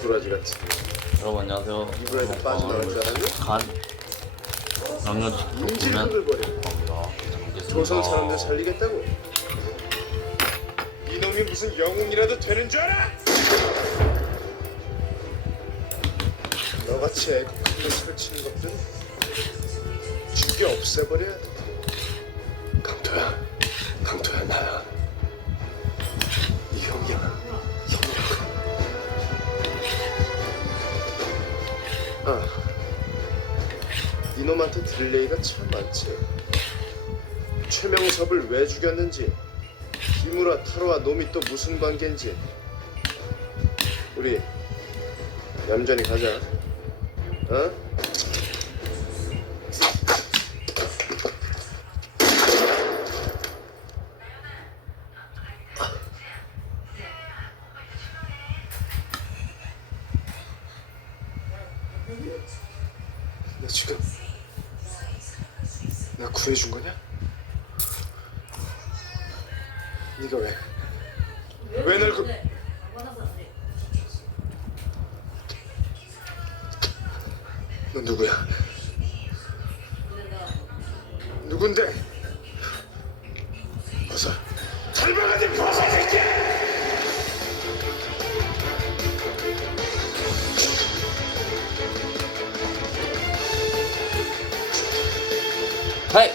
도라지 같은 여러분 안녕하세요. 이불에도 빠져나갈 줄 알았니? 간 보면 벌여 겁니다. 잘 먹겠습니다. 조선 사람들 살리겠다고 이놈이 무슨 영웅이라도 되는 줄 알아? 너같이 애국한데 설치는 것들은 죽여 없애버려야 돼 강토야 강토야 나야 이 형이야 아 이놈한테 딜레이가 참 많지. 최명섭을 왜 죽였는지 기무라 타로와 놈이 또 무슨 관계인지. 우리 얌전히 가자. 어? 너 지금 나 구해준 거냐? 네가 왜? 왜 날 그... 너 누구야? 누군데? 하이.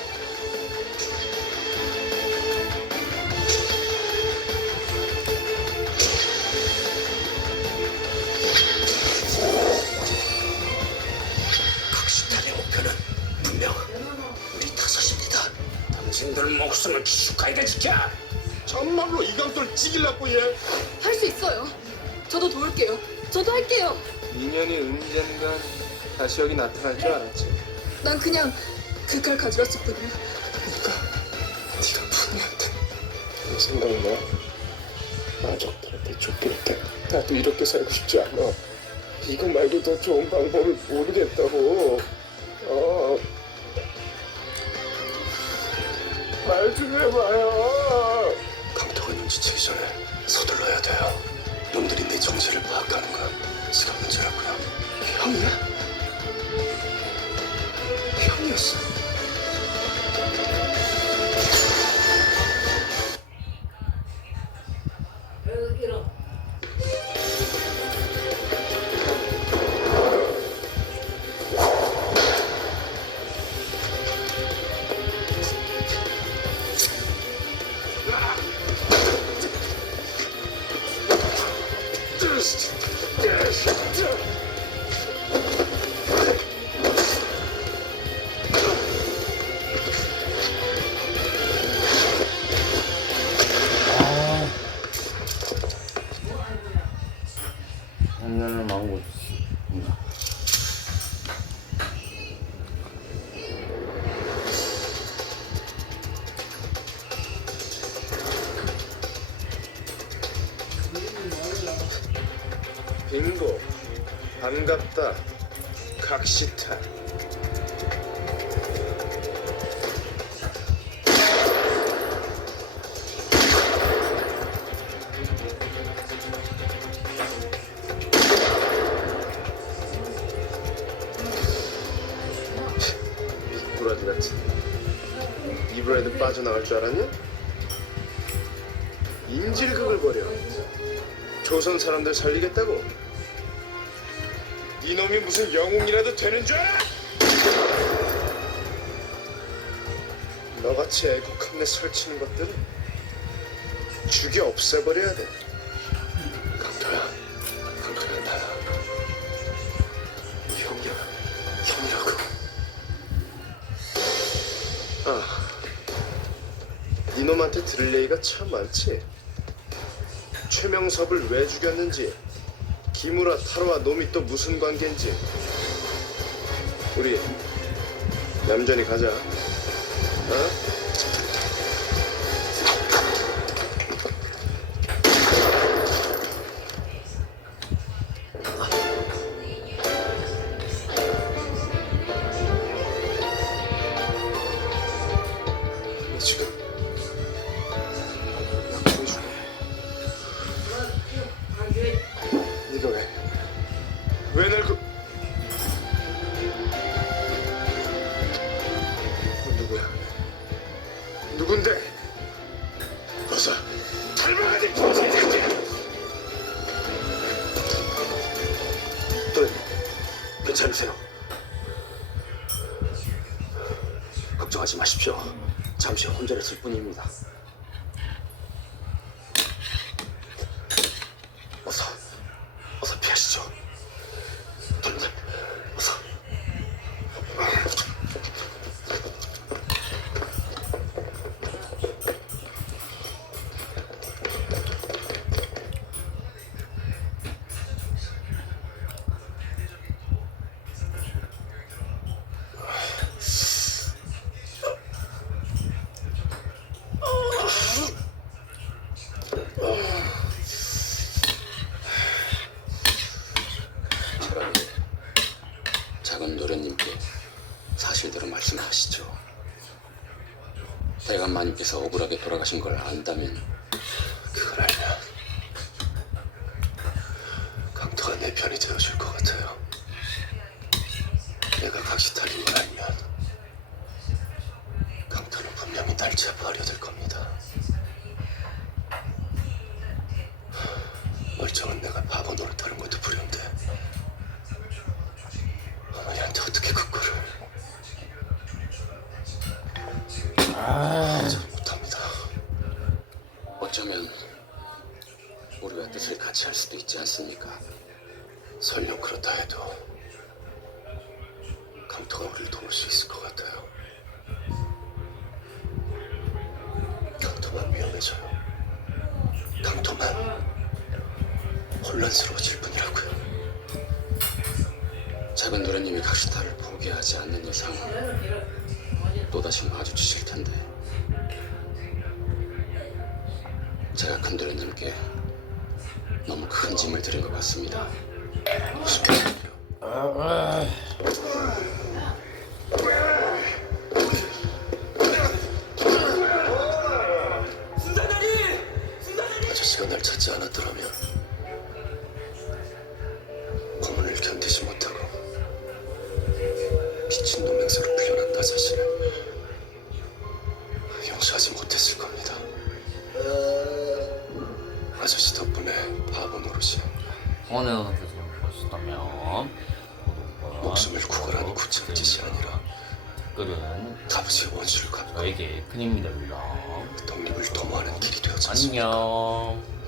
극신탄의 목표는 분명 우리 다섯입니다. 당신들 목숨을 기숙하게 지켜. 정말로 이강돌 찍일라고 얘. 할 수 있어요. 저도 도울게요. 저도 할게요. 인연이 언젠간 다시 여기 나타날 줄 알았지. 난 그냥 그칼 가져갔을 뿐이야. 그러니까 네가 분이한테 내 생각은 너 가족들한테 쫓길 때 나도 이렇게 살고 싶지 않아. 이거 말고 더 좋은 방법을 모르겠다고. 어. 말좀 해봐요. 강도가 눈치채기 전에 서둘러야 돼요. 놈들이 내 정체를 파악하는 건 시간 문제라고요. 형이야? 형이었어 양념을 먹고 있습니다. 빙고 반갑다 각시타. 미꾸라지 같은 이불에도 빠져나갈 줄 알았냐? 인질극을 벌여 조선 사람들 살리겠다고? 이놈이 무슨 영웅이라도 되는 줄 알아? 너같이 애국한데 설치는 것들은 죽여 없애버려야 돼. 강도야, 강도야 나야. 이 형이야, 형이라고. 아, 이놈한테 들을 얘기가 참 많지. 최명섭을 왜 죽였는지 기무라 타로와 놈이 또 무슨 관계인지 우리 얌전히 가자 어? 괜찮으세요? 걱정하지 마십시오. 잠시 혼절했을 뿐입니다. 어서, 어서 피하시죠. 돌면, 어서. 차라리 작은 노래님께 사실대로 말씀하시죠. 대감마님께서 억울하게 돌아가신 걸 안다면 그걸 알면 강토가 내 편이 되어줄 것 같아요. 내가 각시탈인 걸 알면 강토는 분명히 날 체포하려 될 겁니다. 멀쩡한 내가 바보 노릇하는 것도 부려 잘 못합니다. 어쩌면 우리가 뜻을 같이 할 수도 있지 않습니까? 설령 그렇다 해도 강토가 우리를 도울 수 있을 것 같아요. 강토만 위험해져요. 강토만 혼란스러워질 뿐이라고요. 작은 도련님이 각시타를 포기하지 않는 이상 또다시 마주치실 텐데 제가 큰 도련님께 너무 큰 짐을 들인 것 같습니다. 무슨 말이에요? 아저씨가 날 찾지 않았더라면 계속 보시다면 구독과 목숨을 구걸하는 구체한 짓이 아니라 댓글은 아버지의 원수를 갚고 저에게 큰 힘이 됩니다. 독립을 도모하는 길이 되어졌습니다. 안녕.